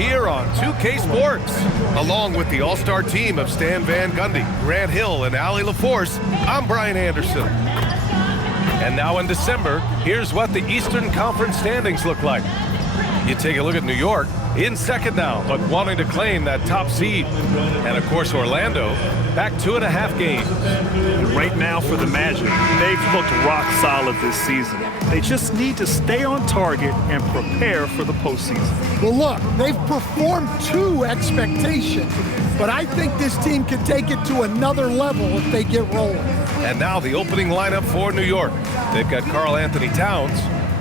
here on 2K Sports. Along with the all-star team of Stan Van Gundy, Grant Hill, and Allie LaForce, I'm Brian Anderson. And now in December, here's what the Eastern Conference standings look like. You take a look at New York, in second now, but wanting to claim that top seed. And of course, Orlando, back 2.5 games. Right now for the Magic, they've looked rock solid this season. They just need to stay on target and prepare for the postseason. Well, look, they've performed to expectation, but I think this team can take it to another level if they get rolling. And now the opening lineup for New York. They've got Karl Anthony Towns.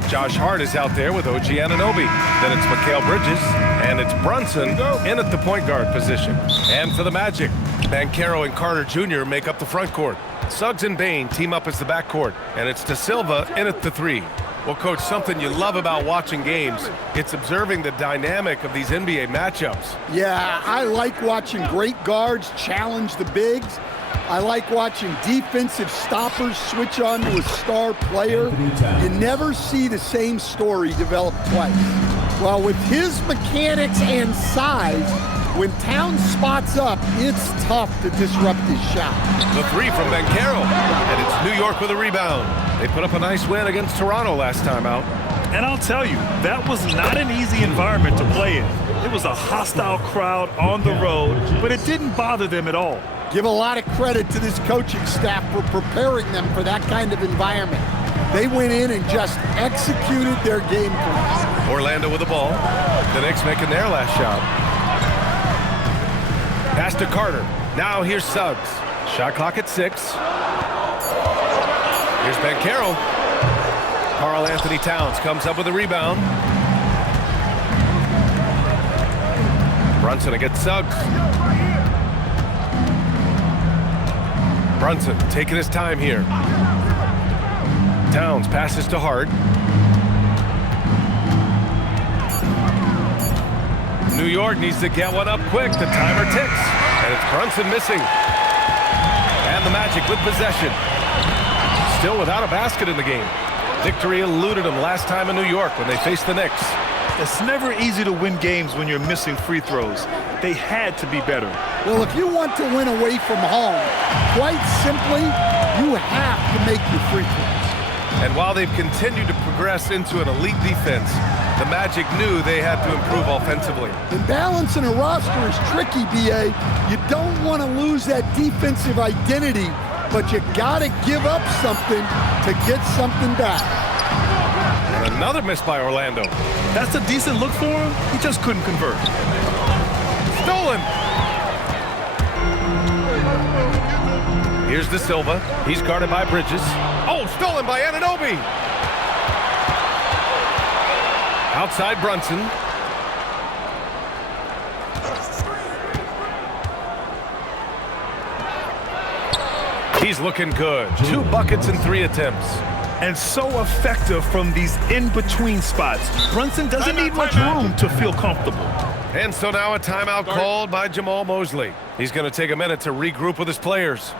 Josh Hart is out there with OG Anunoby. Then it's Mikal Bridges, and it's Brunson in at the point guard position. And for the Magic, Banchero and Carter Jr. make up the front court. Suggs and Bane team up as the backcourt, and it's De Silva in at the 3. Well, Coach, something you love about watching games, it's observing the dynamic of these NBA matchups. Yeah, I like watching great guards challenge the bigs. I like watching defensive stoppers switch on to a star player. You never see the same story develop twice. Well, with his mechanics and size, when Towns spots up, it's tough to disrupt his shot. The 3 from Banchero, and it's New York with a rebound. They put up a nice win against Toronto last time out. And I'll tell you, that was not an easy environment to play in. It was a hostile crowd on the road, but it didn't bother them at all. Give a lot of credit to this coaching staff for preparing them for that kind of environment. They went in and just executed their game plan. Orlando with the ball. The Knicks making their last shot. Pass to Carter. Now here's Suggs. Shot clock at 6. Here's Banchero. Karl Anthony Towns comes up with a rebound. Brunson against Suggs. Brunson taking his time here. Towns passes to Hart. New York needs to get one up quick. The timer ticks. And it's Brunson missing. And the Magic with possession. Still without a basket in the game. Victory eluded them last time in New York when they faced the Knicks. It's never easy to win games when you're missing free throws. They had to be better. Well, if you want to win away from home, quite simply, you have to make your free throws. And while they've continued to progress into an elite defense, the Magic knew they had to improve offensively. And balancing a roster is tricky, B.A. You don't want to lose that defensive identity, but you got to give up something to get something back. And another miss by Orlando. That's a decent look for him. He just couldn't convert. Stolen. Here's De Silva. He's guarded by Bridges. Oh, stolen by Anunoby. Outside Brunson. He's looking good. 2 buckets in 3 attempts. And so effective from these in-between spots. Brunson doesn't need much room to feel comfortable. And so now a timeout called by Jamal Mosley. He's going to take a minute to regroup with his players.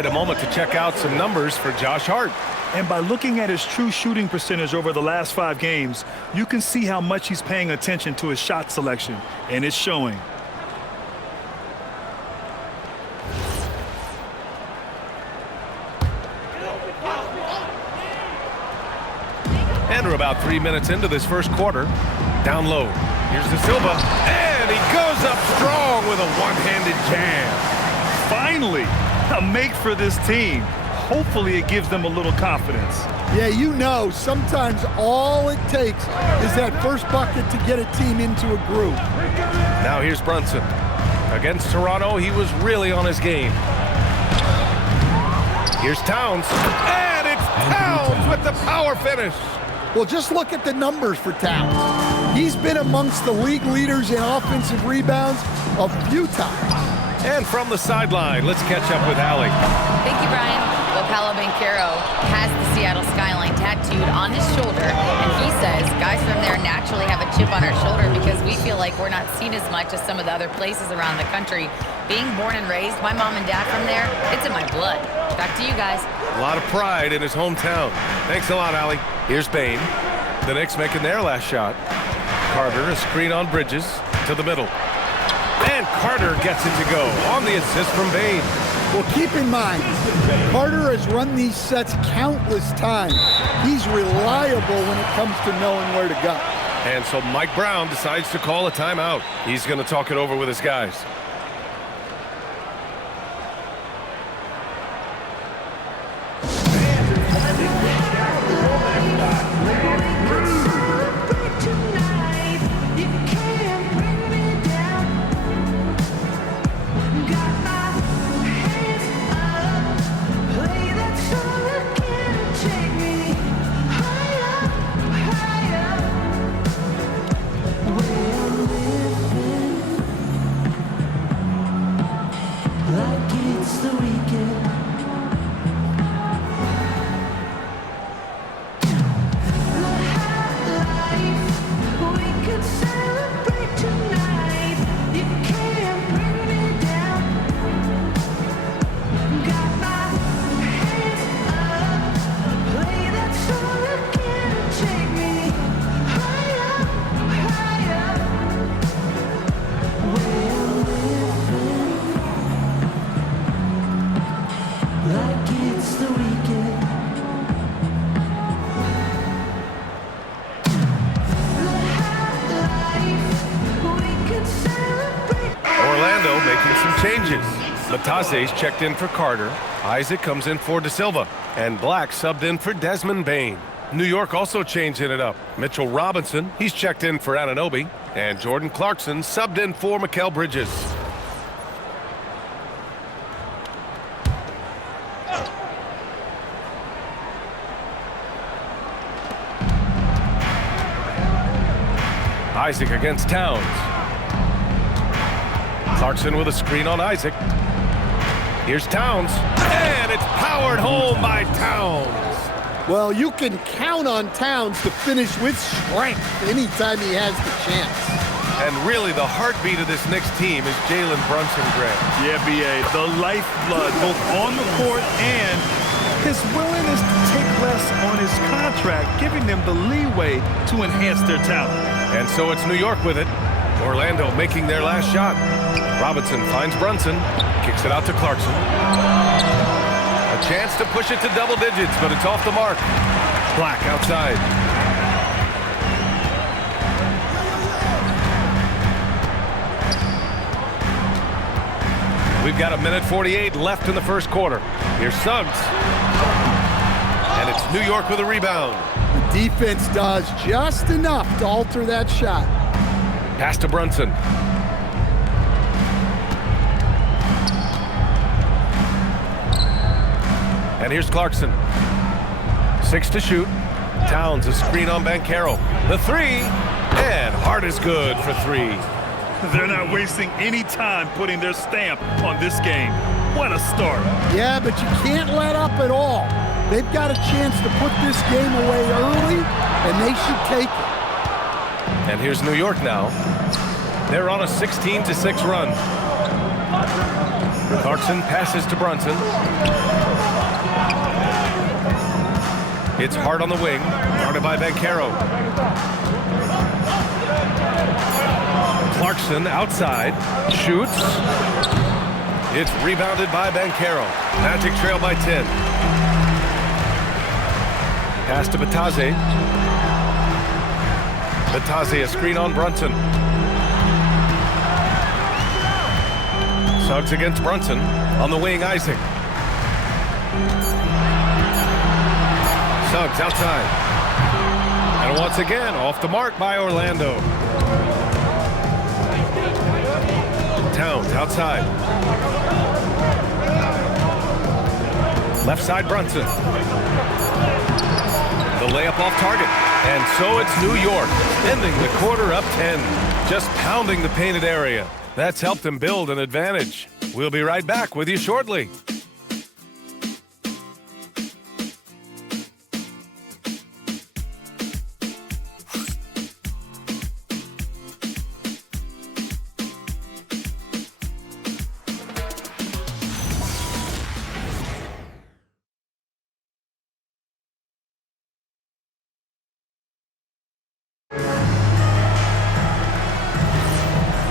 right, a moment to check out some numbers for Josh Hart. And by looking at his true shooting percentage over the last 5 games, you can see how much he's paying attention to his shot selection, and it's showing. And we're about 3 minutes into this first quarter. Down low. Here's De Silva. And he goes up strong with a one-handed jam. Finally, a make for this team. Hopefully it gives them a little confidence. Yeah, you know, sometimes all it takes is that first bucket to get a team into a groove. Now here's Brunson. Against Toronto, he was really on his game. Here's Towns. And it's Towns with the power finish. Well, just look at the numbers for Towns. He's been amongst the league leaders in offensive rebounds a few times. And from the sideline, let's catch up with Allie. Thank you, Brian. Paolo Banchero has the Seattle skyline tattooed on his shoulder, and he says guys from there naturally have a chip on our shoulder because we feel like we're not seen as much as some of the other places around the country. Being born and raised, my mom and dad from there, it's in my blood. Back to you guys. A lot of pride in his hometown. Thanks a lot, Allie. Here's Bain. The Knicks making their last shot. Carter, a screen on Bridges to the middle. And Carter gets it to go on the assist from Bain. Well, keep in mind, Carter has run these sets countless times. He's reliable when it comes to knowing where to go. And so Mike Brown decides to call a timeout. He's going to talk it over with his guys. Latase's checked in for Carter. Isaac comes in for De Silva. And Black subbed in for Desmond Bain. New York also changing it up. Mitchell Robinson, he's checked in for Anunoby. And Jordan Clarkson subbed in for Mikal Bridges. Isaac against Towns. Clarkson with a screen on Isaac. Here's Towns, and it's powered home by Towns. Well, you can count on Towns to finish with strength anytime he has the chance. And really, the heartbeat of this Knicks team is Jalen Brunson, Grant. Yeah, B.A., the lifeblood, both on the court and his willingness to take less on his contract, giving them the leeway to enhance their talent. And so it's New York with it. Orlando making their last shot. Robinson finds Brunson, kicks it out to Clarkson. A chance to push it to double digits, but it's off the mark. Black outside. We've got 1:48 left in the first quarter. Here's Suggs. And it's New York with a rebound. The defense does just enough to alter that shot. Pass to Brunson. And here's Clarkson. 6 to shoot. Towns a screen on Banchero. The three. And Hart is good for 3. They're not wasting any time putting their stamp on this game. What a start. Yeah, but you can't let up at all. They've got a chance to put this game away early, and they should take it. And here's New York now. They're on a 16-6 run. Clarkson passes to Brunson. It's Hart on the wing, guarded by Banchero. Clarkson outside, shoots. It's rebounded by Banchero. Magic trail by 10. Pass to Batase. Batase a screen on Brunson. Suggs against Brunson. On the wing, Isaac. Suggs outside. And once again, off the mark by Orlando. Towns outside. Left side, Brunson. The layup off target. And so it's New York, ending the quarter up 10. Just pounding the painted area. That's helped them build an advantage. We'll be right back with you shortly.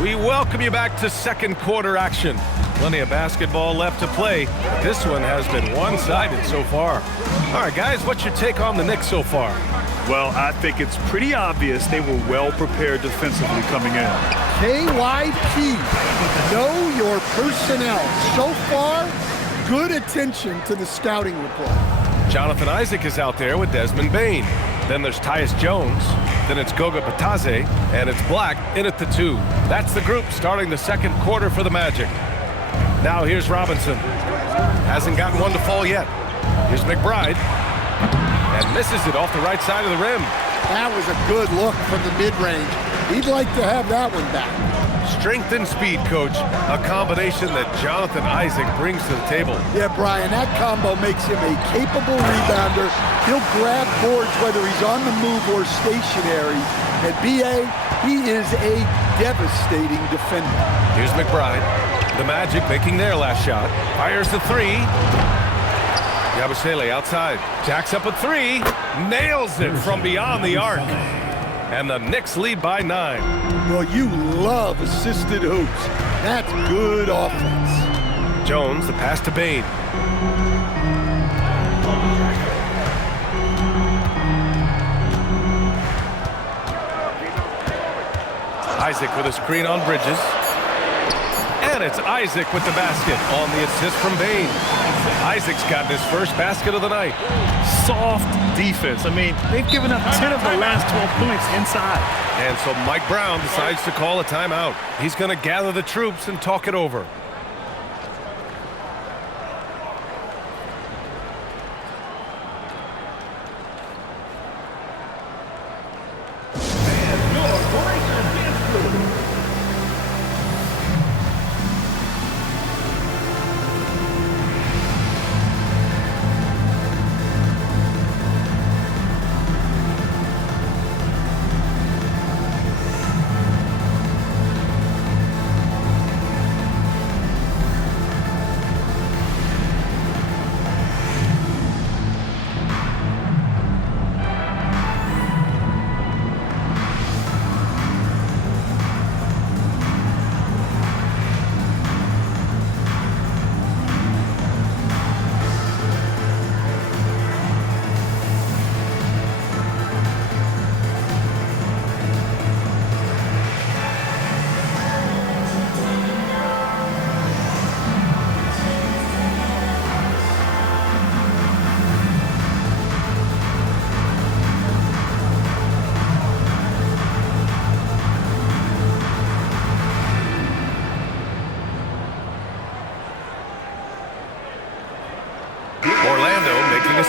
We welcome you back to second quarter action. Plenty of basketball left to play. This one has been one-sided so far. All right, guys, what's your take on the Knicks so far? Well, I think it's pretty obvious they were well prepared defensively coming in. KYP, know your personnel. So far, good attention to the scouting report. Jonathan Isaac is out there with Desmond Bane. Then there's Tyus Jones. Then it's Goga Batase. And it's Black in at the 2. That's the group starting the second quarter for the Magic. Now here's Robinson. Hasn't gotten one to fall yet. Here's McBride. And misses it off the right side of the rim. That was a good look from the mid-range. He'd like to have that one back. Strength and speed, Coach. A combination that Jonathan Isaac brings to the table. Yeah, Brian, that combo makes him a capable rebounder. He'll grab boards whether he's on the move or stationary. At BA, he is a devastating defender. Here's McBride. The Magic making their last shot. Fires the 3. Yabusele outside. Jacks up a 3. Nails it from beyond the arc. And the Knicks lead by 9. Well, you love assisted hoops. That's good offense. Jones, the pass to Bane. Isaac with a screen on Bridges. And it's Isaac with the basket on the assist from Bane. Isaac's gotten his first basket of the night. Soft defense. I mean, they've given up 10 of the last 12 points inside. And so Mike Brown decides to call a timeout. He's going to gather the troops and talk it over.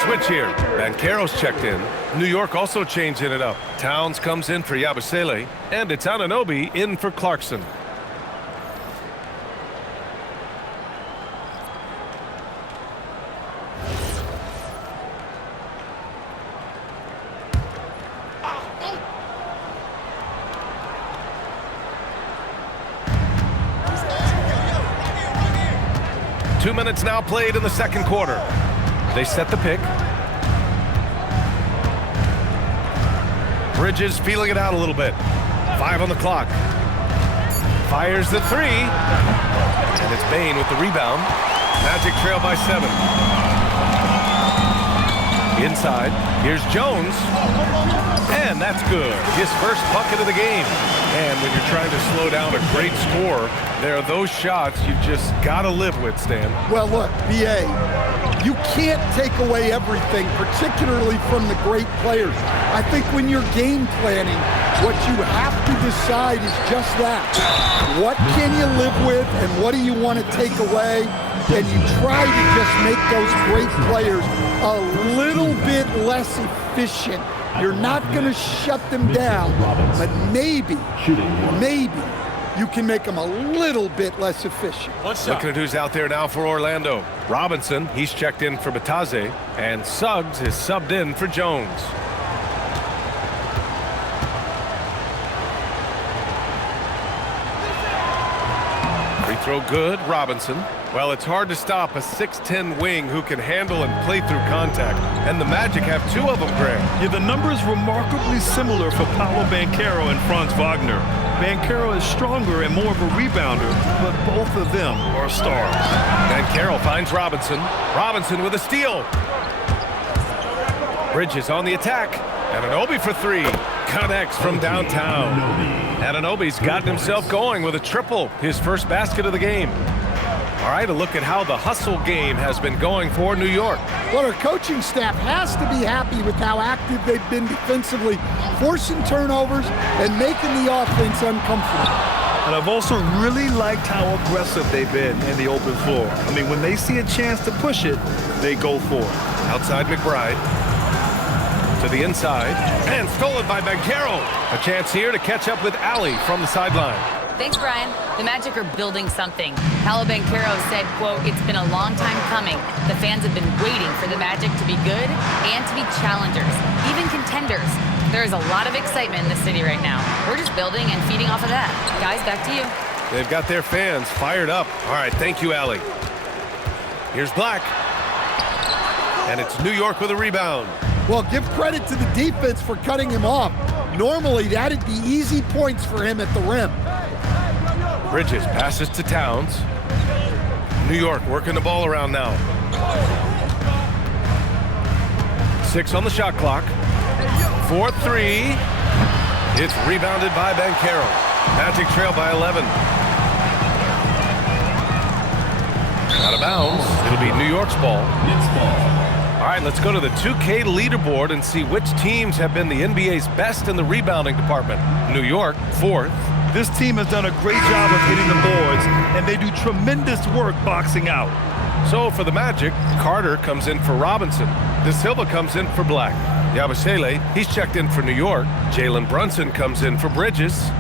Switch here. Banchero's checked in. New York also changing it up. Towns comes in for Yabusele, and it's Anunoby in for Clarkson. 2 minutes now played in the second quarter. They set the pick. Bridges feeling it out a little bit. 5 on the clock. Fires the three. And it's Bane with the rebound. Magic trail by 7. Inside, here's Jones. And that's good. His first bucket of the game. And when you're trying to slow down a great scorer, there are those shots you've just got to live with, Stan. Well, look, B.A., you can't take away everything, particularly from the great players. I think when you're game planning, what you have to decide is just that. What can you live with and what do you want to take away? And you try to just make those great players a little bit less efficient. You're not going to shut them down, but maybe you can make them a little bit less efficient. Looking at who's out there now for Orlando. Robinson, he's checked in for Bataze, and Suggs is subbed in for Jones. Free throw good, Robinson. Well, it's hard to stop a 6'10 wing who can handle and play through contact. And the Magic have 2 of them, Greg. Yeah, the numbers remarkably similar for Paolo Banchero and Franz Wagner. Banchero is stronger and more of a rebounder, but both of them are stars. Banchero finds Robinson. Robinson with a steal. Bridges on the attack. Anunoby for 3. Connects from downtown. Anunoby's gotten himself going with a triple, his first basket of the game. All right, a look at how the hustle game has been going for New York. Well, our coaching staff has to be happy with how active they've been defensively, forcing turnovers and making the offense uncomfortable. And I've also really liked how aggressive they've been in the open floor. I mean, when they see a chance to push it, they go for it. Outside McBride. To the inside. And stolen by Banchero. A chance here to catch up with Allie from the sideline. Thanks, Brian. The Magic are building something. Paolo Banchero said, quote, "It's been a long time coming. The fans have been waiting for the Magic to be good and to be challengers, even contenders. There is a lot of excitement in the city right now. We're just building and feeding off of that. Guys, back to you." They've got their fans fired up. All right, thank you, Allie. Here's Black. And it's New York with a rebound. Well, give credit to the defense for cutting him off. Normally, that'd be easy points for him at the rim. Bridges passes to Towns. New York working the ball around now. 6 on the shot clock. 4-3. It's rebounded by Banchero. Magic trail by 11. Out of bounds. It'll be New York's ball. All right, let's go to the 2K leaderboard and see which teams have been the NBA's best in the rebounding department. New York, 4th. This team has done a great job of hitting the boards, and they do tremendous work boxing out. So for the Magic, Carter comes in for Robinson. De Silva comes in for Black. Yabusele, he's checked in for New York. Jalen Brunson comes in for Bridges.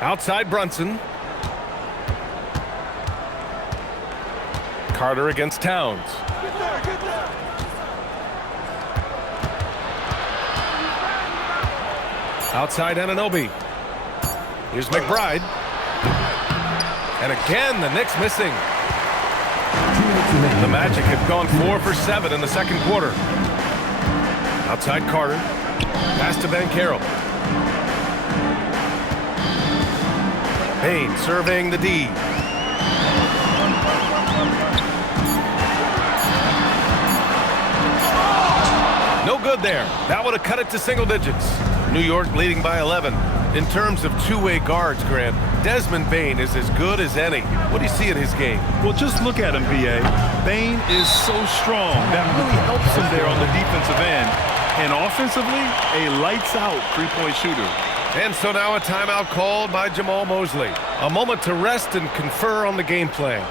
Outside Brunson. Carter against Towns. Outside Anunoby. Here's McBride. And again, the Knicks missing. The Magic have gone 4 for 7 in the second quarter. Outside Carter. Pass to Banchero. Payne surveying the D. No good there. That would have cut it to single digits. New York leading by 11. In terms of two-way guards, Grant, Desmond Bane is as good as any. What do you see in his game? Well, just look at him, B.A. Bane is so strong. That really helps him there on the defensive end. And offensively, a lights-out three-point shooter. And so now a timeout called by Jamal Mosley. A moment to rest and confer on the game plan.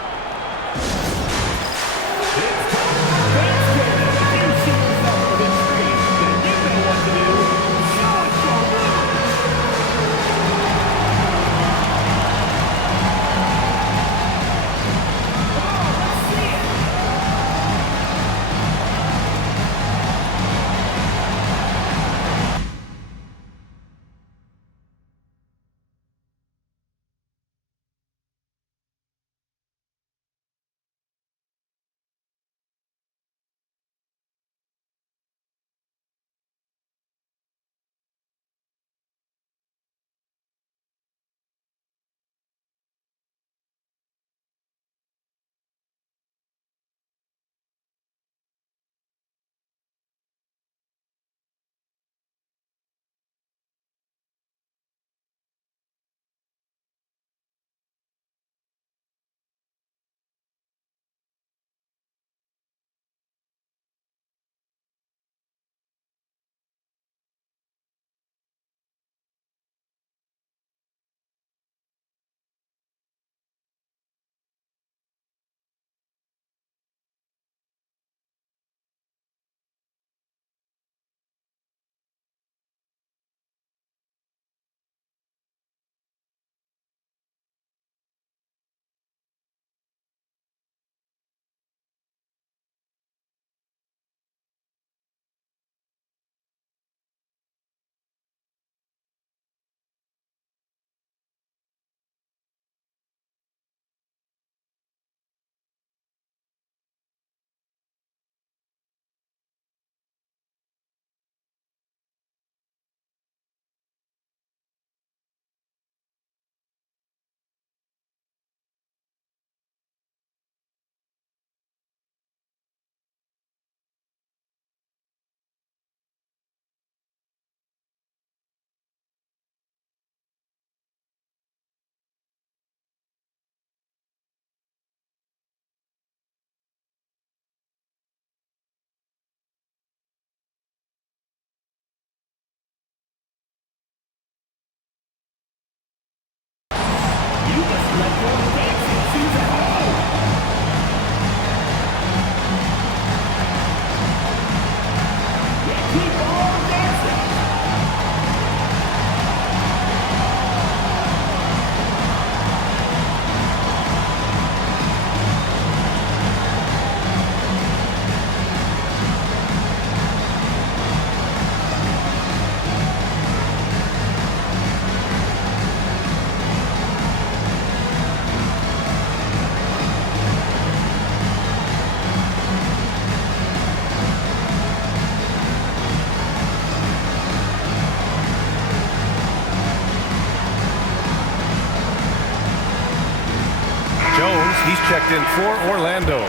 He's checked in for Orlando.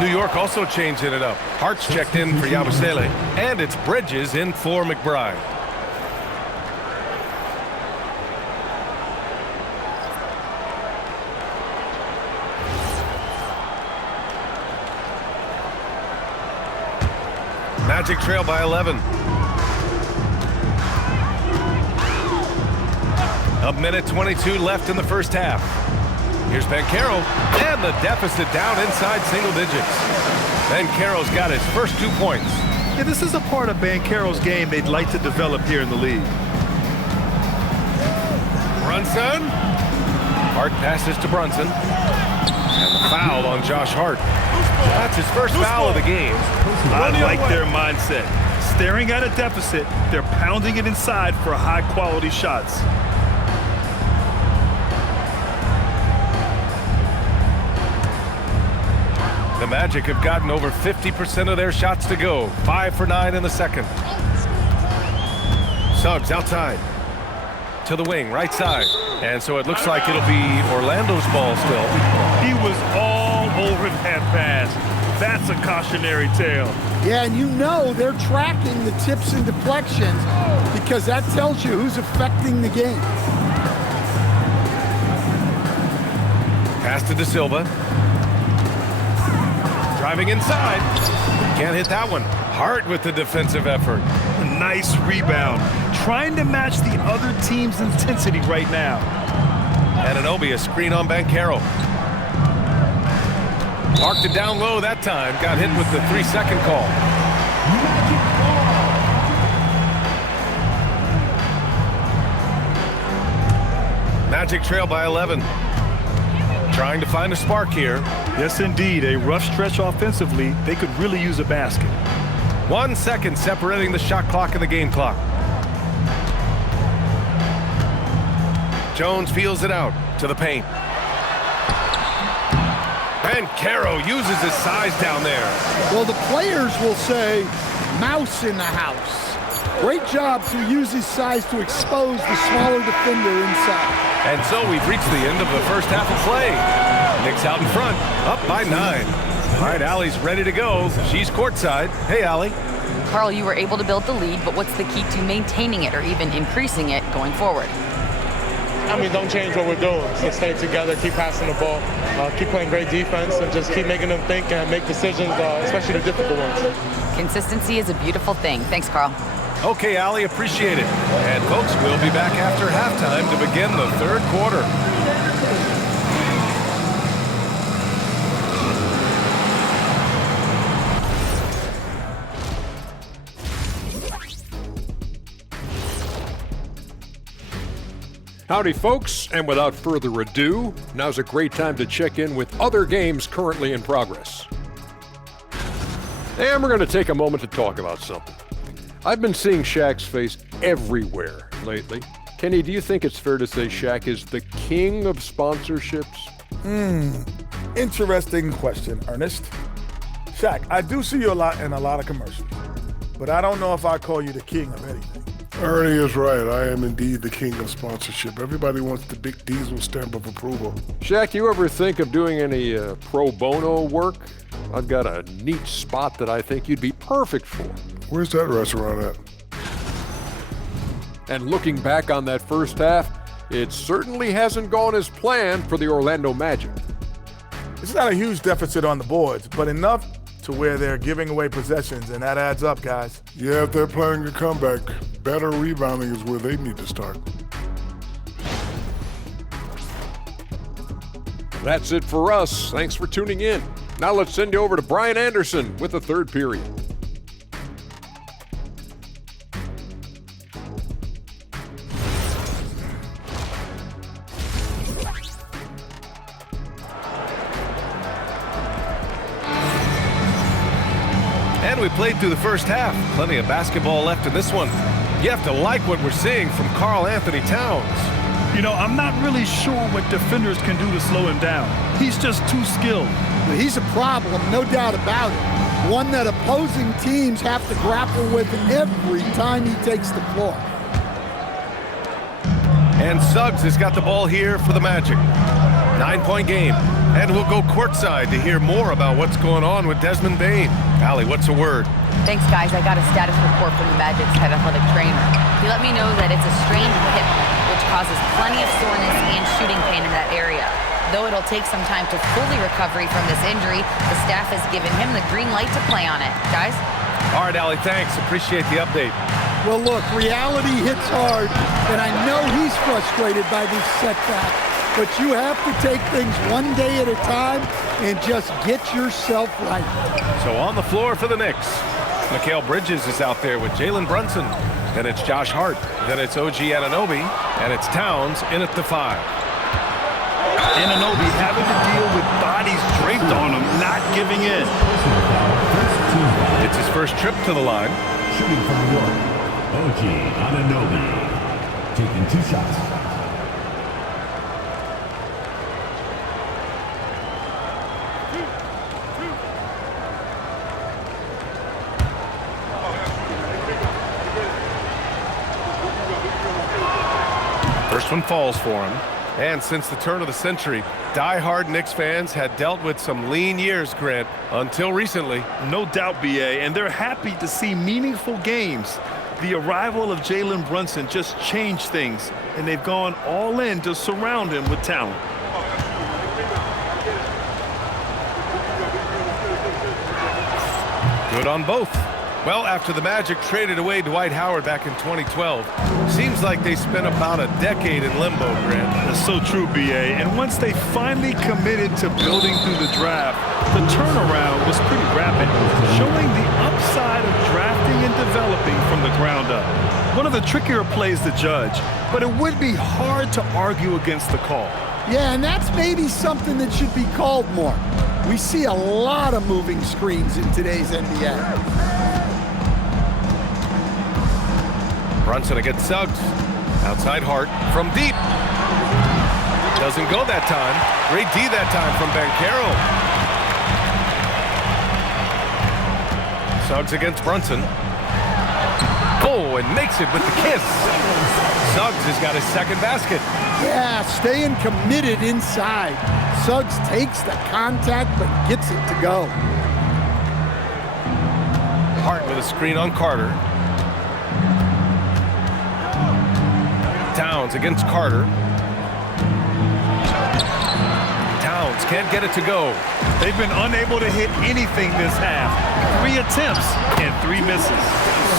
New York also changing it up. Hart's checked in for Yabusele. And it's Bridges in for McBride. Magic trail by 11. A minute 22 left in the first half. Here's Banchero, and the deficit down inside single digits. Banchero's got his first 2 points. Yeah, this is a part of Banchero's game they'd like to develop here in the league. Brunson. Hart passes to Brunson. And the foul on Josh Hart. That's his first foul of the game. I like their mindset. Staring at a deficit, they're pounding it inside for high-quality shots. The Magic have gotten over 50% of their shots to go. 5 for 9 in the second. Suggs outside. To the wing, right side. And so it looks like it'll be Orlando's ball still. He was all over that pass. That's a cautionary tale. Yeah, and you know they're tracking the tips and deflections because that tells you who's affecting the game. Pass to De Silva. Driving inside. Can't hit that one. Hart with the defensive effort. Nice rebound. Trying to match the other team's intensity right now. Anunoby, a screen on Banchero. Parked it down low that time. Got hit with the 3-second call. Magic trail by 11. Trying to find a spark here. Yes, indeed. A rough stretch offensively. They could really use a basket. 1 second separating the shot clock and the game clock. Jones feels it out to the paint. Banchero uses his size down there. Well, the players will say, mouse in the house. Great job to use his size to expose the smaller defender inside. And so we've reached the end of the first half of play. Knicks out in front, up by 9. All right, Allie's ready to go. She's courtside. Hey, Allie. Carl, you were able to build the lead, but what's the key to maintaining it or even increasing it going forward? I mean, don't change what we're doing. Just stay together, keep passing the ball, keep playing great defense, and just keep making them think and make decisions, especially the difficult ones. Consistency is a beautiful thing. Thanks, Carl. Okay, Allie, appreciate it. And folks, we'll be back after halftime to begin the third quarter. Howdy, folks, and without further ado, now's a great time to check in with other games currently in progress. And we're going to take a moment to talk about something. I've been seeing Shaq's face everywhere lately. Kenny, do you think it's fair to say Shaq is the king of sponsorships? Interesting question, Ernest. Shaq, I do see you in a lot of commercials, but I don't know if I call you the king of anything. Ernie is right. I am indeed the king of sponsorship. Everybody wants the big diesel stamp of approval. Shaq, you ever think of doing any pro bono work? I've got a neat spot that I think you'd be perfect for. Where's that restaurant at? And looking back on that first half, it certainly hasn't gone as planned for the Orlando Magic. It's not a huge deficit on the boards, but enough to where they're giving away possessions, and that adds up, guys. Yeah, if they're planning a comeback, better rebounding is where they need to start. That's it for us. Thanks for tuning in. Now let's send you over to Brian Anderson with the third period. And we played through the first half. Plenty of basketball left in this one. You have to like what we're seeing from Karl Anthony Towns. You know, I'm not really sure what defenders can do to slow him down. He's just too skilled. He's a problem, no doubt about it. One that opposing teams have to grapple with every time he takes the floor. And Suggs has got the ball here for the Magic. 9-point game. And we'll go courtside to hear more about what's going on with Desmond Bane. Allie, what's the word? Thanks, guys. I got a status report from the Magic's head athletic trainer. He let me know that it's a strained hip, which causes plenty of soreness and shooting pain in that area. Though it'll take some time to fully recover from this injury, the staff has given him the green light to play on it. Guys? All right, Allie, thanks. Appreciate the update. Well, look, reality hits hard, and I know he's frustrated by this setback. But you have to take things one day at a time and just get yourself right. So on the floor for the Knicks, Mikal Bridges is out there with Jalen Brunson. Then it's Josh Hart. Then it's OG Anunoby. And it's Towns in at the 5. Anunoby having to deal with bodies draped on him, not giving in. It's his first trip to the line. Shooting from New York, OG Anunoby. Taking 2 shots. First one falls for him. And since the turn of the century, die-hard Knicks fans had dealt with some lean years, Grant, until recently. No doubt, BA, and they're happy to see meaningful games. The arrival of Jalen Brunson just changed things, and they've gone all in to surround him with talent. Good on both. Well, after the Magic traded away Dwight Howard back in 2012, seems like they spent about a decade in limbo, Grant. That's so true, BA. And once they finally committed to building through the draft, the turnaround was pretty rapid, showing the upside of drafting and developing from the ground up. One of the trickier plays to judge, but it would be hard to argue against the call. Yeah, and that's maybe something that should be called more. We see a lot of moving screens in today's NBA. Brunson against Suggs. Outside Hart from deep. Doesn't go that time. Great D that time from Banchero. Suggs against Brunson. Oh, and makes it with the kiss. Suggs has got his second basket. Yeah, staying committed inside. Suggs takes the contact but gets it to go. Hart with a screen on Carter. Towns against Carter. Towns can't get it to go. They've been unable to hit anything this half. 3 attempts and 3 misses.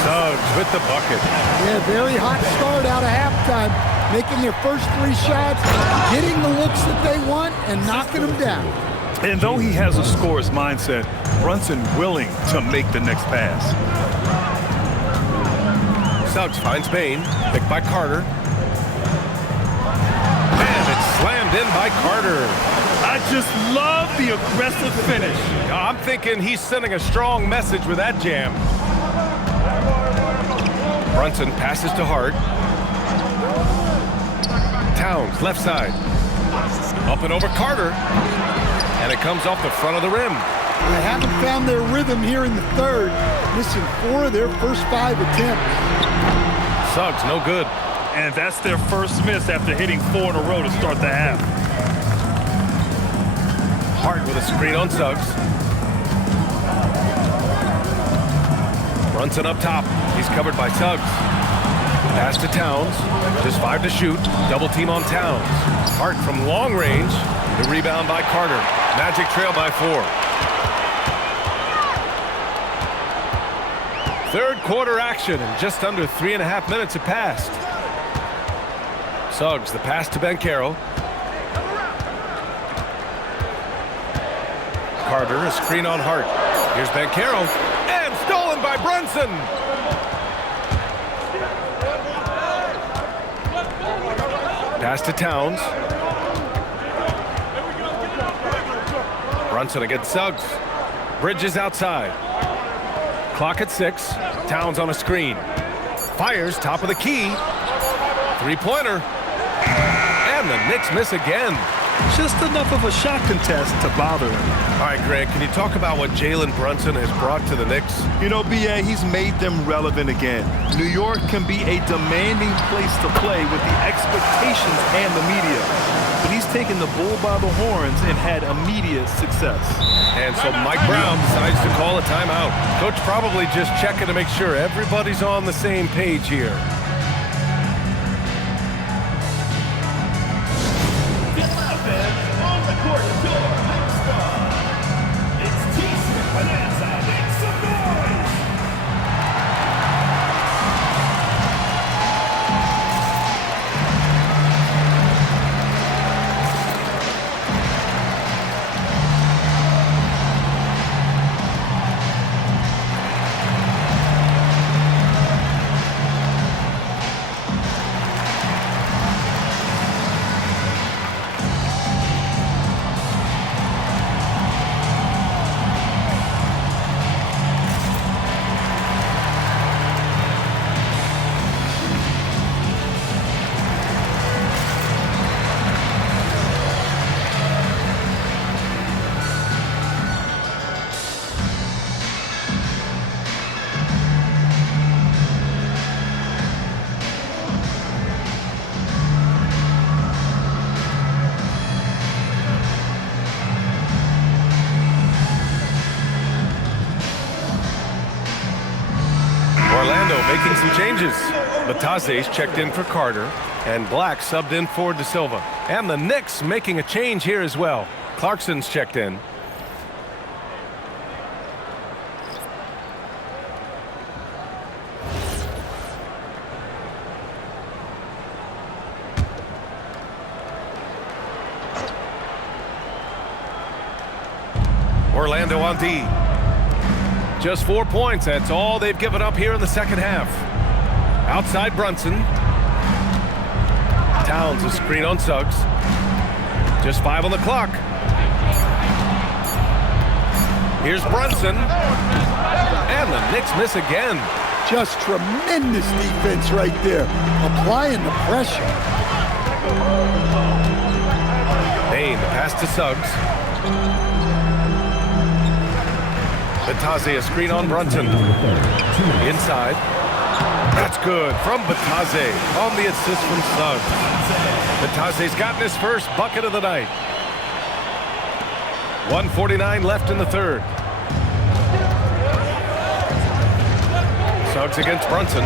Suggs with the bucket. Yeah, very hot start out of halftime. Making their first 3 shots, getting the looks that they want, and knocking them down. And though he has a scorer's mindset, Brunson willing to make the next pass. Suggs finds Bane, picked by Carter. And it's slammed in by Carter. I just love the aggressive finish. I'm thinking he's sending a strong message with that jam. Brunson passes to Hart. Towns, left side. Up and over Carter. And it comes off the front of the rim. They haven't found their rhythm here in the third, missing 4 of their first 5 attempts. Suggs, no good. And that's their first miss after hitting 4 in a row to start the half. Hart with a screen on Suggs. Brunson up top. He's covered by Suggs. Pass to Towns. Just 5 to shoot. Double team on Towns. Hart from long range. The rebound by Carter. Magic trail by 4. Third quarter action, and just under 3.5 minutes have passed. Suggs, the pass to Banchero. Carter, a screen on Hart. Here's Banchero, and stolen by Brunson. Pass to Towns. Brunson against Suggs. Bridges outside. Clock at 6. Towns on a screen. Fires top of the key. Three-pointer. And the Knicks miss again. Just enough of a shot contest to bother him. All right, Grant, can you talk about what Jalen Brunson has brought to the Knicks? You know, B.A., he's made them relevant again. New York can be a demanding place to play with the expectations and the media. But he's taken the bull by the horns and had immediate success. And so Mike Brown decides to call a timeout. Coach probably just checking to make sure everybody's on the same page here. Orlando making some changes. Bataze's checked in for Carter, and Black subbed in for De Silva. And the Knicks making a change here as well. Clarkson's checked in. Orlando on D. Just 4 points. That's all they've given up here in the second half. Outside Brunson. Towns a screen on Suggs. Just 5 on the clock. Here's Brunson. And the Knicks miss again. Just tremendous defense right there. Applying the pressure. Bain, the pass to Suggs. Bataze, a screen on Brunson. Inside. That's good from Bataze on the assist from Suggs. Bataze's gotten his first bucket of the night. 1:49 left in the third. Suggs against Brunson.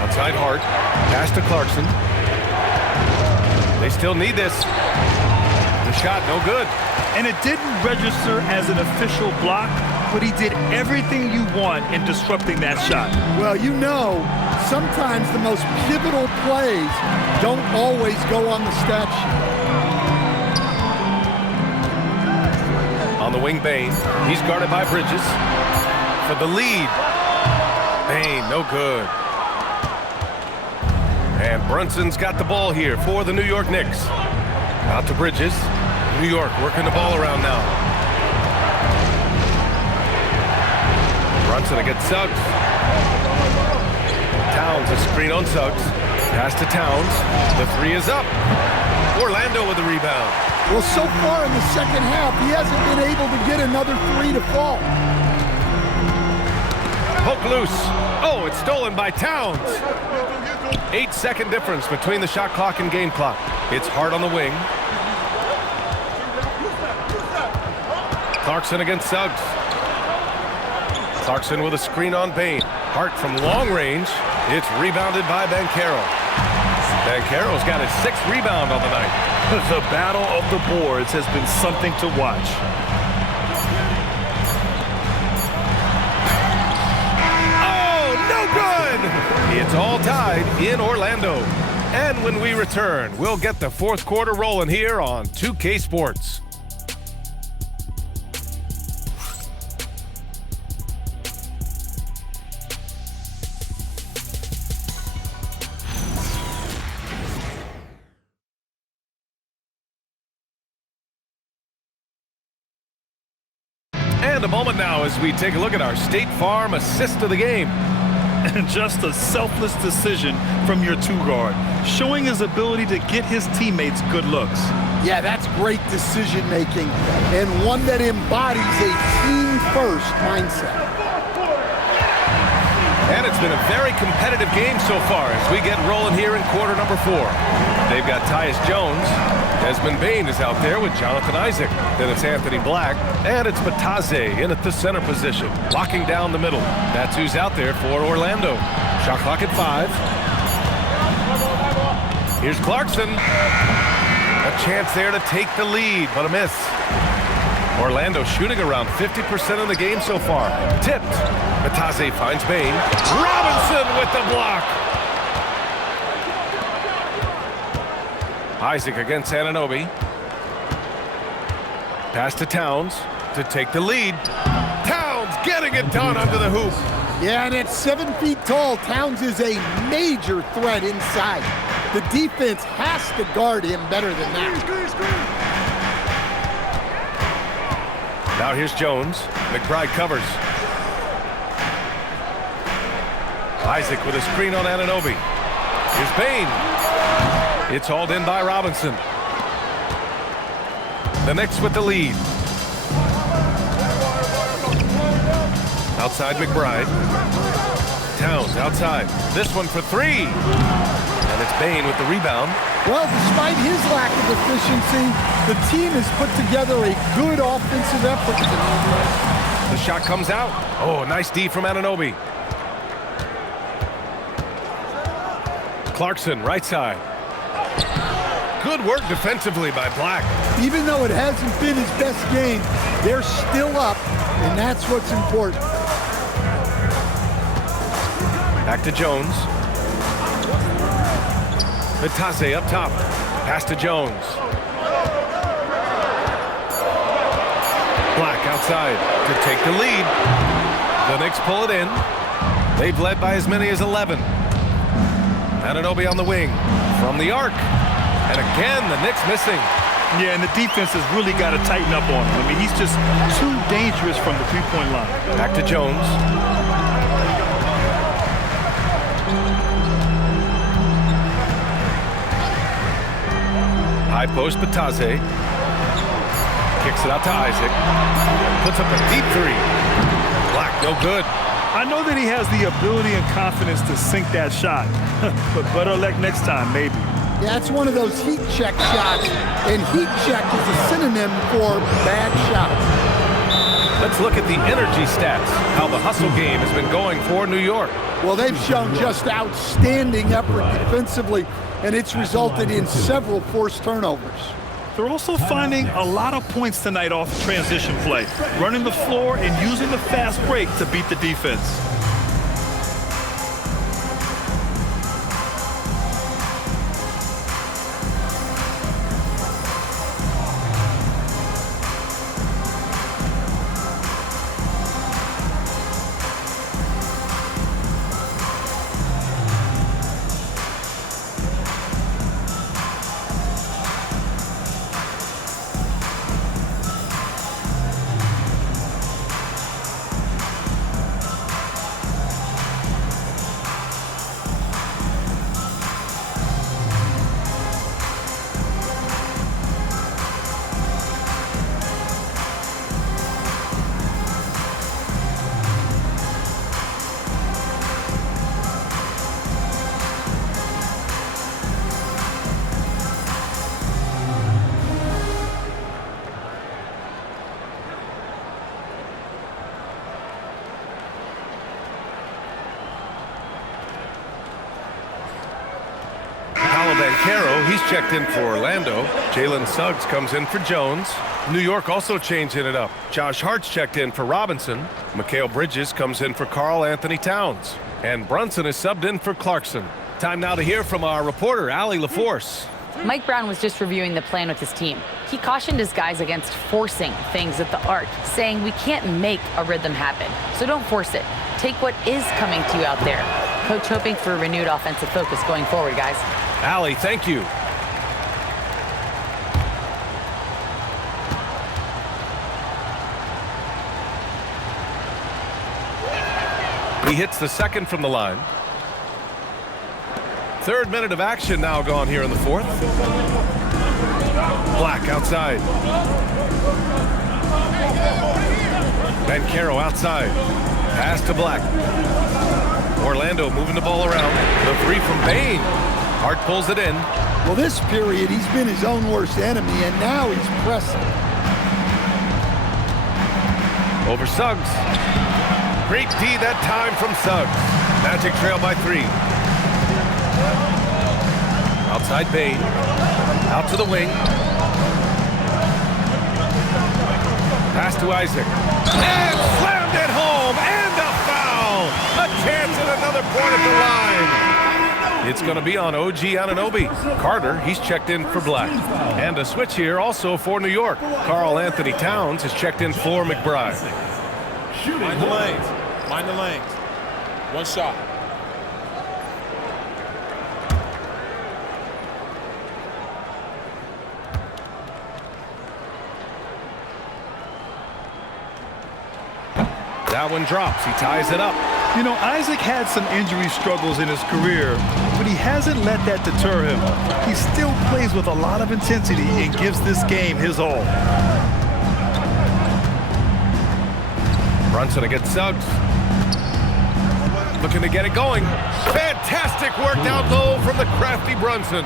Outside Hart. Pass to Clarkson. They still need this. The shot, no good. And it didn't register as an official block, but he did everything you want in disrupting that shot. Well, you know, sometimes the most pivotal plays don't always go on the stat sheet. On the wing, Bain. He's guarded by Bridges. For the lead. Bain, no good. And Brunson's got the ball here for the New York Knicks. Out to Bridges. New York working the ball around now. Brunson against Suggs. Towns a screen on Suggs. Pass to Towns. The three is up. Orlando with the rebound. Well, so far in the second half, he hasn't been able to get another three to fall. Poke loose. Oh, it's stolen by Towns. 8-second difference between the shot clock and game clock. It's Hart on the wing. Clarkson against Suggs. Clarkson with a screen on Bain. Hart from long range. It's rebounded by Banchero. Banchero's got his 6th rebound on the night. The battle of the boards has been something to watch. Oh, no good! It's all tied in Orlando. And when we return, we'll get the fourth quarter rolling here on 2K Sports. And a moment now as we take a look at our State Farm assist of the game. And just a selfless decision from your two-guard, showing his ability to get his teammates good looks. Yeah, that's great decision-making, and one that embodies a team-first mindset. And it's been a very competitive game so far as we get rolling here in quarter number 4. They've got Tyus Jones. Desmond Bain is out there with Jonathan Isaac. Then it's Anthony Black. And it's Bataze in at the center position, locking down the middle. That's who's out there for Orlando. Shot clock at 5. Here's Clarkson. A chance there to take the lead, but a miss. Orlando shooting around 50% of the game so far. Tipped. Bataze finds Bain. Robinson with the block. Isaac against Anunoby. Pass to Towns to take the lead. Towns getting it done under the hoop. Yeah, and at 7 feet tall, Towns is a major threat inside. The defense has to guard him better than that. Now here's Jones. McBride covers. Isaac with a screen on Anunoby. Here's Bain. It's hauled in by Robinson. The Knicks with the lead. Outside McBride. Towns outside. This one for 3. And it's Bain with the rebound. Well, despite his lack of efficiency, the team has put together a good offensive effort tonight. The shot comes out. Oh, nice D from Anunoby. Clarkson, right side. Good work defensively by Black. Even though it hasn't been his best game, they're still up, and that's what's important. Back to Jones. Bataze up top. Pass to Jones. Black outside to take the lead. The Knicks pull it in. They've led by as many as 11. Anunoby on the wing. From the arc. And again, the Knicks missing. Yeah, and the defense has really got to tighten up on him. I mean, he's just too dangerous from the three-point line. Back to Jones. High post, Bataze. Kicks it out to Isaac. Puts up a deep 3. Black, no good. I know that he has the ability and confidence to sink that shot. But better luck next time, maybe. Yeah, it's one of those heat check shots, and heat check is a synonym for bad shots. Let's look at the energy stats, how the hustle game has been going for New York. Well, they've shown just outstanding effort defensively, and it's resulted in several forced turnovers. They're also finding a lot of points tonight off transition play, running the floor and using the fast break to beat the defense. He's checked in for Orlando. Jalen Suggs comes in for Jones. New York also changing it up. Josh Hart's checked in for Robinson. Mikal Bridges comes in for Karl Anthony Towns. And Brunson is subbed in for Clarkson. Time now to hear from our reporter, Allie LaForce. Mike Brown was just reviewing the plan with his team. He cautioned his guys against forcing things at the arc, saying we can't make a rhythm happen, so don't force it. Take what is coming to you out there. Coach hoping for a renewed offensive focus going forward, guys. Allie, thank you. He hits the second from the line. Third minute of action now gone here in the fourth. Black outside. Bancaro outside. Pass to Black. Orlando moving the ball around. The three from Bain. Hart pulls it in. Well, this period, he's been his own worst enemy, and now he's pressing. Over Suggs. Great D that time from Suggs. Magic trail by 3. Outside Bain. Out to the wing. Pass to Isaac. And slammed it home. And a foul. A chance at another point at the line. It's going to be on OG Anunoby. Carter, he's checked in for Black. And a switch here also for New York. Karl Anthony Towns has checked in for McBride. Mind the lanes. Mind the lanes. One shot. That one drops. He ties it up. You know, Isaac had some injury struggles in his career, but he hasn't let that deter him. He still plays with a lot of intensity and gives this game his all. Brunson against Suggs. Looking to get it going. Fantastic work down low from the crafty Brunson.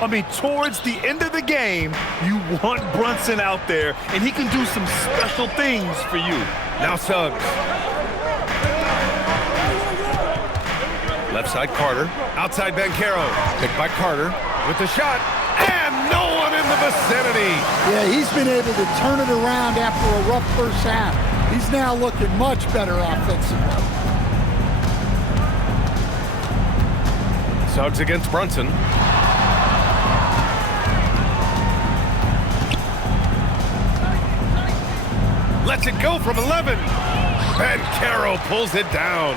I mean, towards the end of the game, you want Brunson out there, and he can do some special things for you. Now Suggs. Left side Carter. Outside Bancaro. Picked by Carter with the shot. And no one in the vicinity. Yeah, he's been able to turn it around after a rough first half. He's now looking much better offensively. Suggs against Brunson. Lets it go from 11. Bancaro pulls it down.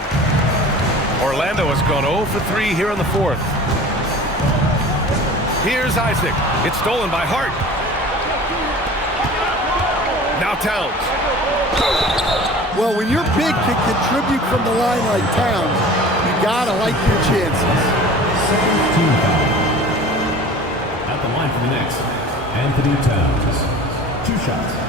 Orlando has gone 0 for 3 here in the fourth. Here's Isaac. It's stolen by Hart. Now Towns. Well, when your big can contribute from the line like Towns, you gotta like your chances. At the line for the Knicks, Anthony Towns. 2 shots.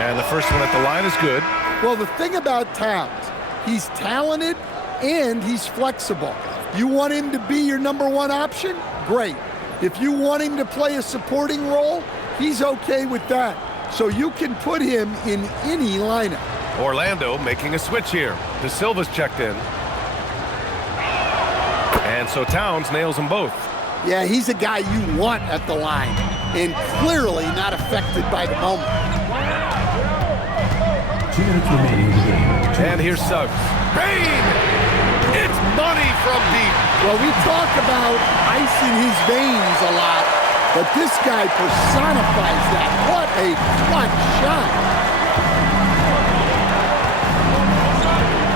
And the first one at the line is good. Well, the thing about Towns, he's talented and he's flexible. You want him to be your #1 option? Great. If you want him to play a supporting role, he's okay with that. So you can put him in any lineup. Orlando making a switch here. De Silva's checked in. And so Towns nails them both. Yeah, he's a guy you want at the line, and clearly not affected by the moment. 2 minutes remaining in the game. And here's Suggs. Bain! It's money from deep. Well, we talk about ice in his veins a lot, but this guy personifies that. What a clutch shot.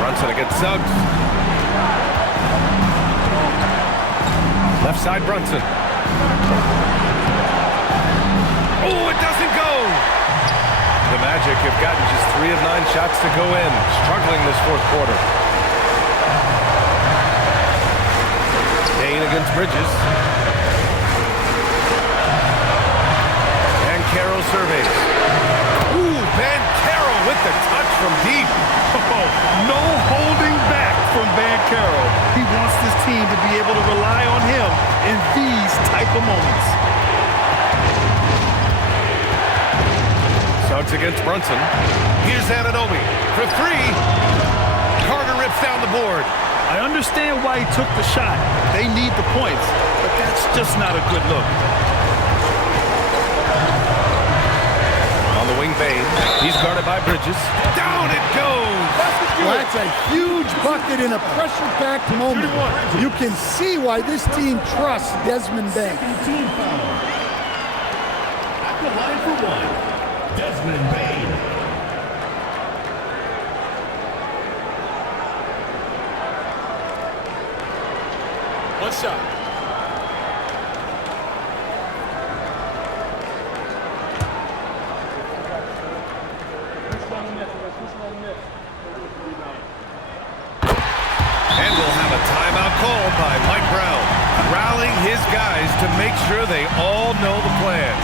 Brunson against Suggs. Left side Brunson. Oh, it doesn't go. The Magic have gotten just 3 of 9 shots to go in, struggling this fourth quarter. Bain against Bridges. Bancaro surveys. Ooh, Bancaro with the touch from deep. Oh, no holding back from Bancaro. He wants this team to be able to rely on him in these type of moments. Suggs against Brunson. Here's Anunoby for 3. Carter rips down the board. I understand why he took the shot. They need the points, but that's just not a good look. On the wing, Bain. He's guarded by Bridges. Down it goes! Well, that's a huge bucket in a pressure-packed moment. You can see why this team trusts Desmond Bain. Team foul. At the line for one, Desmond Bain. One shot. And we'll have a timeout called by Mike Brown, rallying his guys to make sure they all know the plan.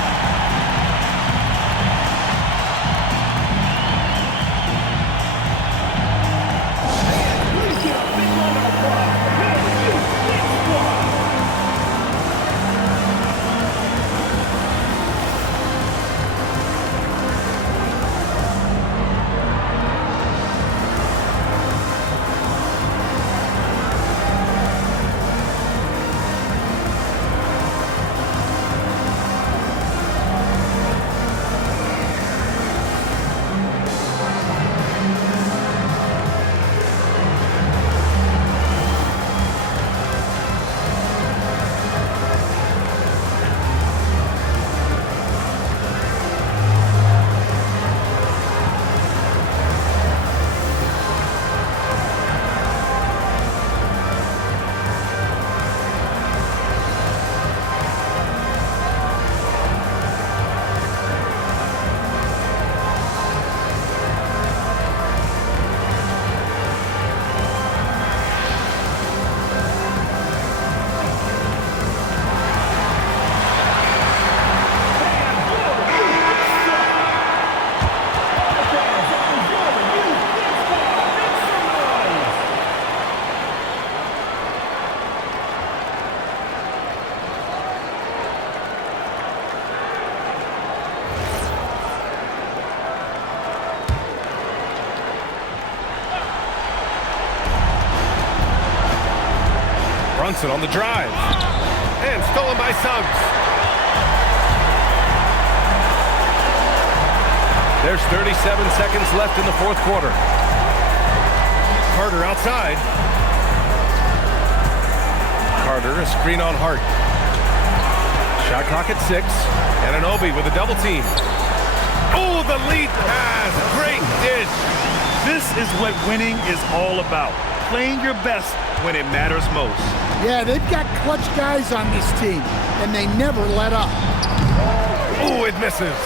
Brunson on the drive. And stolen by Suggs. There's 37 seconds left in the fourth quarter. Carter outside. Carter, a screen on Hart. Shot clock at 6. And Anunoby with a double team. Oh, the lead pass. Great dish. This is what winning is all about. Playing your best when it matters most. Yeah, they've got clutch guys on this team, and they never let up. Oh, it misses.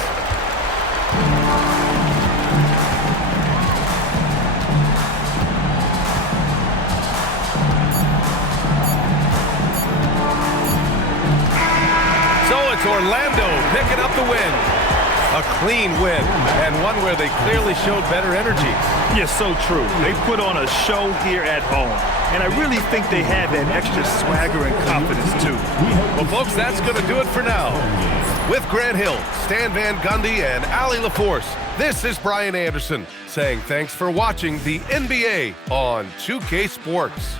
So it's Orlando picking up the win. A clean win, and one where they clearly showed better energy. Yeah, so true. They put on a show here at home, and I really think they had that extra swagger and confidence, too. Well, folks, that's going to do it for now. With Grant Hill, Stan Van Gundy, and Allie LaForce, this is Brian Anderson saying thanks for watching the NBA on 2K Sports.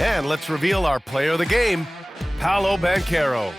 And let's reveal our player of the game, Paolo Banchero.